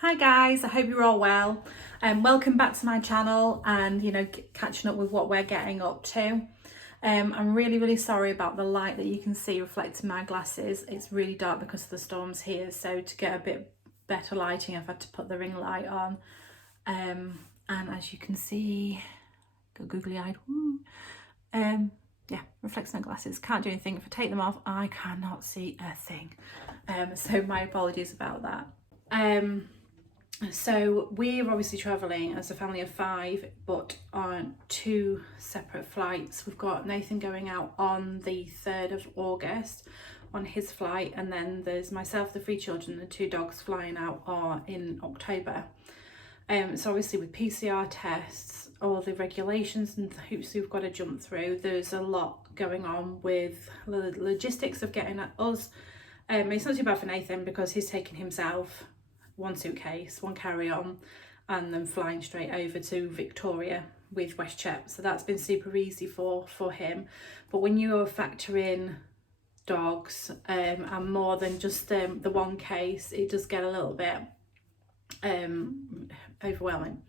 Hi guys, I hope you're all well and welcome back to my channel and catching up with what we're getting up to. I'm really sorry about the light that you can see reflecting my glasses. It's really dark because of the storms here, so to get a bit better lighting I've had to put the ring light on, and as you can see, go googly eyed, yeah, reflects my glasses, can't do anything. If I take them off I cannot see a thing, so my apologies about that. So we're obviously travelling as a family of 5, but on 2 separate flights. We've got Nathan going out on the 3rd of August on his flight, and then there's myself, the 3 children, and the 2 dogs flying out are in October. So obviously with PCR tests, all the regulations and the hoops we've got to jump through, there's a lot going on with the logistics of getting at us. It's not too bad for Nathan because he's taking himself 1 suitcase, 1 carry-on, and then flying straight over to Victoria with WestJet. So that's been super easy for him. But when you factor in dogs and more than just the 1 case, it does get a little bit overwhelming.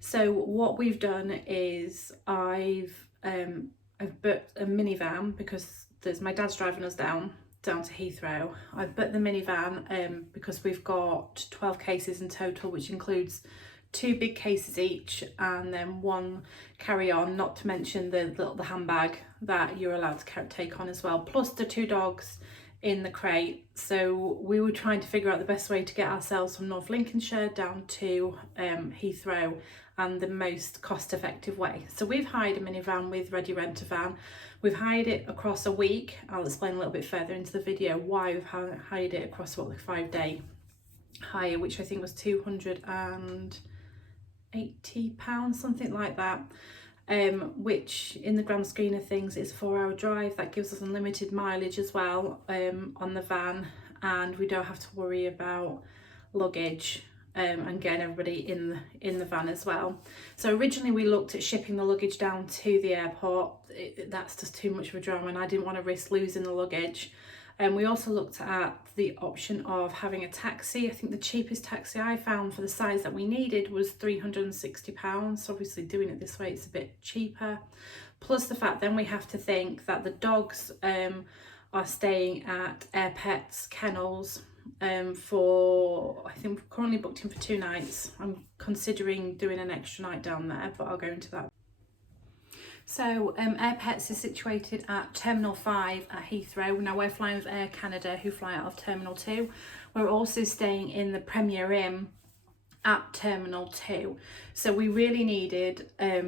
So what we've done is I've booked a minivan because my dad's driving us down to Heathrow. I've booked the minivan because we've got 12 cases in total, which includes 2 big cases each and then 1 carry-on, not to mention the handbag that you're allowed to take on as well, plus the 2 dogs in the crate. So we were trying to figure out the best way to get ourselves from North Lincolnshire down to Heathrow, and the most cost-effective way. So we've hired a minivan with Ready Rent a Van. We've hired it across a week. I'll explain a little bit further into the video why we've hired it across the 5-day hire, which I think was £280, something like that. Which in the grand scheme of things is a 4-hour drive. That gives us unlimited mileage as well on the van, and we don't have to worry about luggage and getting everybody in the van as well. So originally we looked at shipping the luggage down to the airport. That's just too much of a drama and I didn't want to risk losing the luggage. And we also looked at the option of having a taxi. I think the cheapest taxi I found for the size that we needed was £360. So obviously doing it this way, it's a bit cheaper. Plus the fact then we have to think that the dogs are staying at Air Pets kennels for, I think we're currently booked in for 2 nights. I'm considering doing an extra night down there, but I'll go into that. So Air Pets is situated at Terminal 5 at Heathrow. Now we're flying with Air Canada, who fly out of Terminal 2. We're also staying in the Premier Inn at Terminal 2. So we really needed a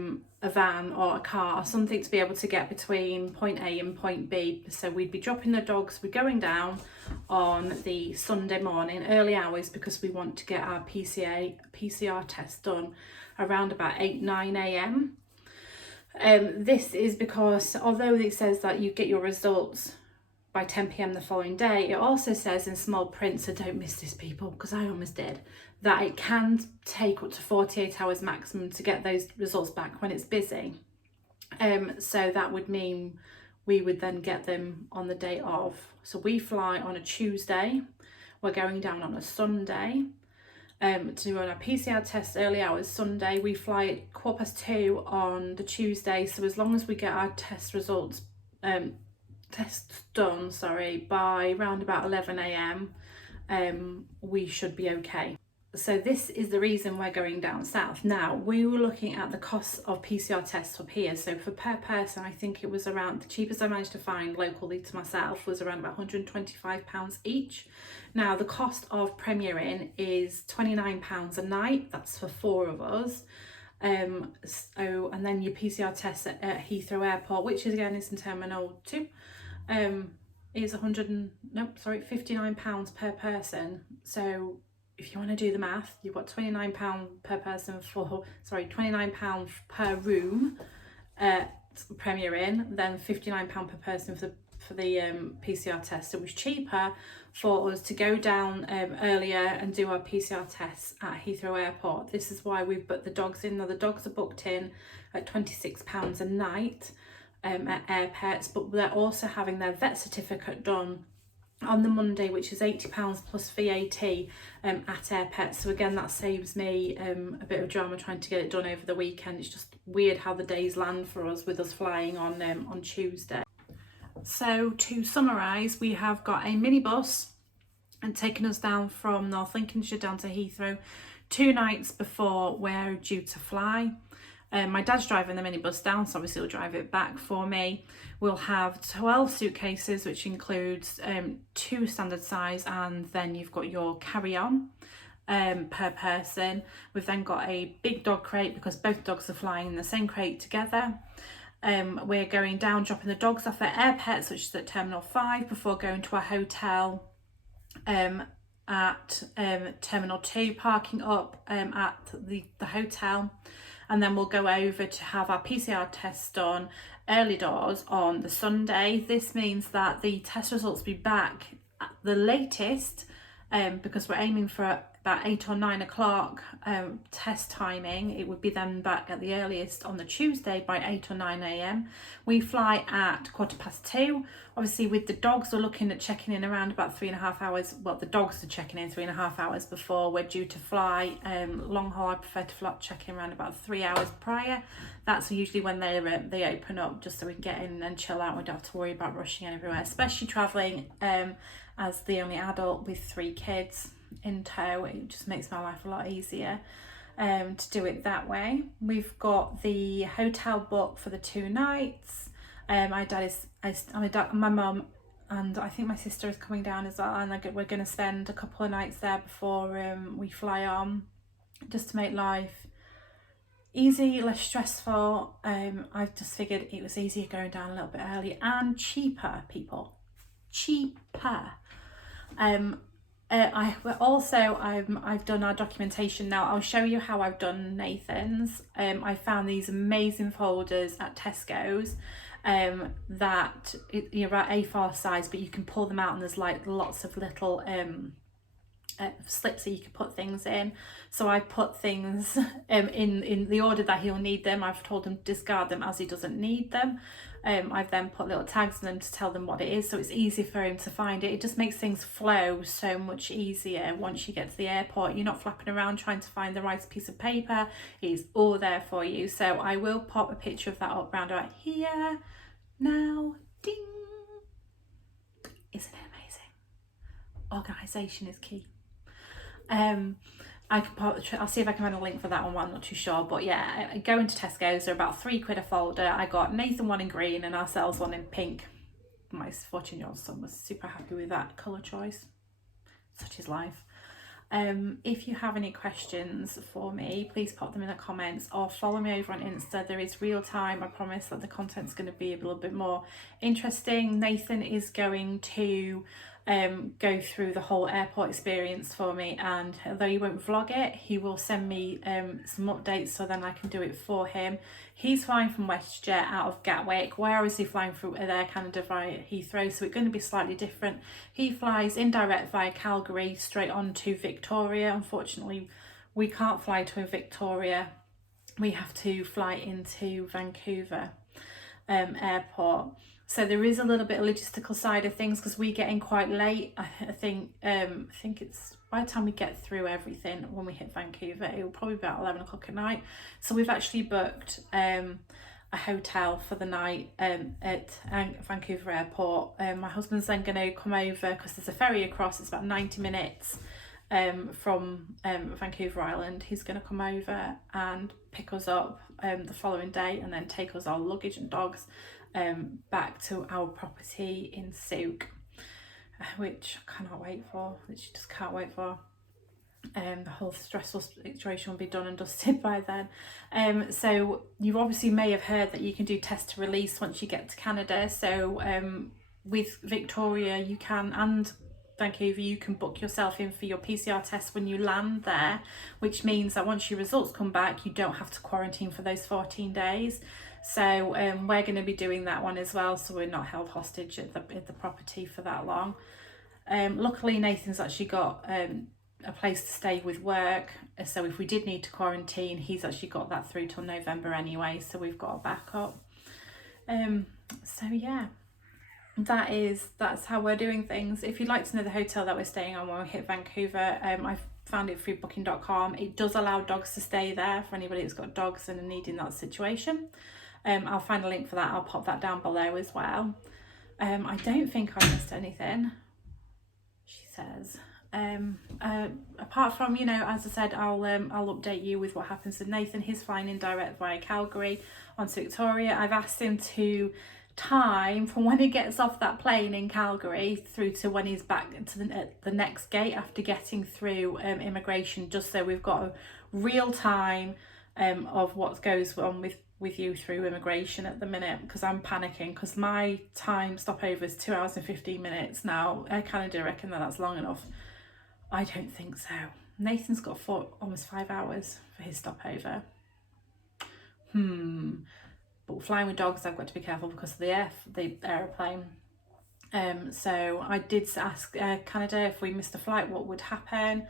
van or a car or something to be able to get between point A and point B. So we'd be dropping the dogs, we're going down on the Sunday morning, early hours, because we want to get our PCR test done around about 8-9 a.m. This is because although it says that you get your results by 10 p.m. the following day, it also says in small print, so don't miss this people, because I almost did, that it can take up to 48 hours maximum to get those results back when it's busy. So that would mean we would then get them on the day of. So we fly on a Tuesday, we're going down on a Sunday to do our PCR test early hours Sunday. We fly at 2:15 on the Tuesday, so as long as we get our tests done by around about 11 a.m, we should be okay. So this is the reason we're going down south. Now we were looking at the cost of PCR tests up here. So for per person, I think it was around, the cheapest I managed to find locally to myself was around about £125 each. Now the cost of Premier Inn is £29 a night. That's for 4 of us. And then your PCR test at Heathrow Airport, which is again is in Terminal 2, is £59 per person. So if you want to do the math, you've got £29 per person £29 per room at Premier Inn, then £59 per person for the PCR test. So it was cheaper for us to go down earlier and do our PCR tests at Heathrow Airport. This is why we've put the dogs in. Now the dogs are booked in at £26 a night at Air Pets, but they're also having their vet certificate done on the Monday, which is £80 plus VAT at Air Pets. So again, that saves me a bit of drama trying to get it done over the weekend. It's just weird how the days land for us with us flying on Tuesday. So to summarise, we have got a minibus and taking us down from North Lincolnshire down to Heathrow 2 nights before we're due to fly. My dad's driving the minibus down, so obviously he'll drive it back for me. We'll have 12 suitcases, which includes 2 standard size, and then you've got your carry-on per person. We've then got a big dog crate because both dogs are flying in the same crate together. We're going down, dropping the dogs off at Air Pets, which is at Terminal 5, before going to our hotel at Terminal 2, parking up at the hotel. And then we'll go over to have our PCR test done early doors on the Sunday. This means that the test results will be back at the latest, because we're aiming for about 8 or 9 o'clock test timing. It would be then back at the earliest on the Tuesday by 8 or 9 a.m. We fly at 2:15. Obviously with the dogs, we're looking at checking in around about 3.5 hours. Well, the dogs are checking in 3.5 hours before we're due to fly. Long haul, I prefer to check in around about 3 hours prior. That's usually when they open up, just so we can get in and chill out. We don't have to worry about rushing everywhere, especially travelling as the only adult with 3 kids in tow. It just makes my life a lot easier to do it that way. We've got the hotel booked for the 2 nights. My mum and I think my sister is coming down as well, and we're going to spend a couple of nights there before we fly on, just to make life easy, less stressful. I've just figured it was easier going down a little bit early and cheaper, people. Cheaper. I've done our documentation now. I'll show you how I've done Nathan's. I found these amazing folders at Tesco's that you're about A4 size, but you can pull them out and there's like lots of little slips that you can put things in. So I put things in the order that he'll need them. I've told him to discard them as he doesn't need them. I've then put little tags on them to tell them what it is, so it's easy for him to find it. It just makes things flow so much easier once you get to the airport. You're not flapping around trying to find the right piece of paper. It's all there for you. So I will pop a picture of that up round about here now. Ding! Isn't it amazing? Organisation is key. I'll see if I can find a link for that one. I'm not too sure, but yeah, going to Tesco's, they're about £3 a folder. I got Nathan one in green and ourselves one in pink. My 14-year-old son was super happy with that colour choice. Such is life. If you have any questions for me, please pop them in the comments or follow me over on Insta. There is real time. I promise that the content's going to be a little bit more interesting. Nathan is going to go through the whole airport experience for me, and although he won't vlog it, he will send me some updates so then I can do it for him. He's flying from WestJet out of Gatwick. We're obviously flying through Air Canada via Heathrow, so it's going to be slightly different. He flies indirect via Calgary straight on to Victoria. Unfortunately, we can't fly to Victoria. We have to fly into Vancouver airport. So there is a little bit of logistical side of things because we get in quite late. I think it's by the time we get through everything, when we hit Vancouver, it will probably be about 11 o'clock at night. So we've actually booked a hotel for the night at Vancouver airport. My husband's then going to come over because there's a ferry across. It's about 90 minutes from Vancouver Island. He's going to come over and pick us up the following day and then take us our luggage and dogs back to our property in Souk, which I cannot wait for. Literally just can't wait for. The whole stressful situation will be done and dusted by then. So you obviously may have heard that you can do test to release once you get to Canada. So with Victoria you can, and Vancouver, you can book yourself in for your PCR test when you land there, which means that once your results come back, you don't have to quarantine for those 14 days. So we're going to be doing that one as well, so we're not held hostage at the property for that long. Luckily, Nathan's actually got a place to stay with work, so if we did need to quarantine, he's actually got that through till November anyway, so we've got a backup. So yeah, that's how we're doing things. If you'd like to know the hotel that we're staying on when we hit Vancouver, I found it through booking.com. It does allow dogs to stay there for anybody that's got dogs and are needing that situation. I'll find a link for that. I'll pop that down below as well. I don't think I missed anything, she says. Apart from, you know, as I said, I'll update you with what happens with Nathan. He's flying in direct via Calgary onto Victoria. I've asked him to time from when he gets off that plane in Calgary through to when he's back to the next gate after getting through immigration, just so we've got a real time of what goes on with you through immigration at the minute, because I'm panicking because my time stopover is 2 hours and 15 minutes now. Air Canada reckon that's long enough. I don't think so. Nathan's got almost 5 hours for his stopover. But flying with dogs, I've got to be careful because of the aeroplane. So I did ask Canada if we missed a flight, what would happen.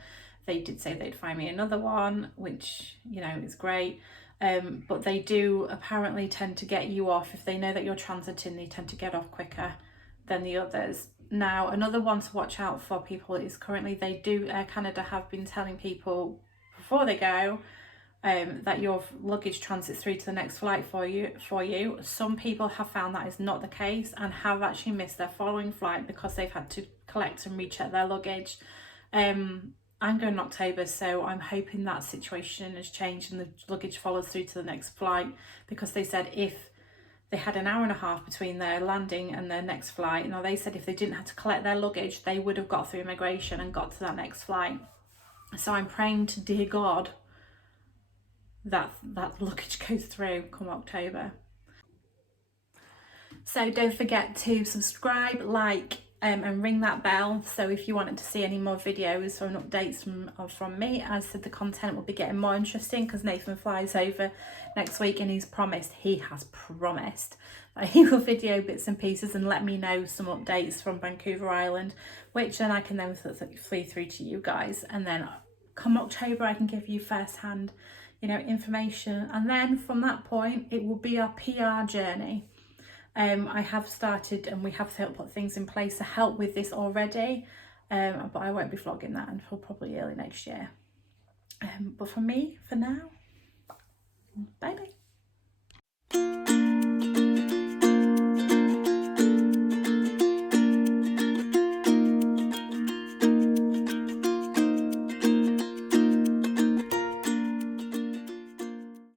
They did say they'd find me another one, which, you know, is great. But they do apparently tend to get you off if they know that you're transiting. They tend to get off quicker than the others. Now, another one to watch out for people is currently Air Canada have been telling people before they go that your luggage transits through to the next flight for you. Some people have found that is not the case and have actually missed their following flight because they've had to collect and recheck their luggage. I'm going in October, so I'm hoping that situation has changed and the luggage follows through to the next flight, because they said if they had an hour and a half between their landing and their next flight, now they said if they didn't have to collect their luggage, they would have got through immigration and got to that next flight. So I'm praying to dear God that luggage goes through come October. So don't forget to subscribe, like, and ring that bell. So if you wanted to see any more videos or updates from me, as I said, the content will be getting more interesting because Nathan flies over next week and he has promised that he will video bits and pieces and let me know some updates from Vancouver Island, which then I can then feed through to you guys. And then come October, I can give you first-hand, you know, information. And then from that point, it will be our PR journey. I have started and we have put things in place to help with this already, but I won't be vlogging that until probably early next year. But for me, for now, bye bye.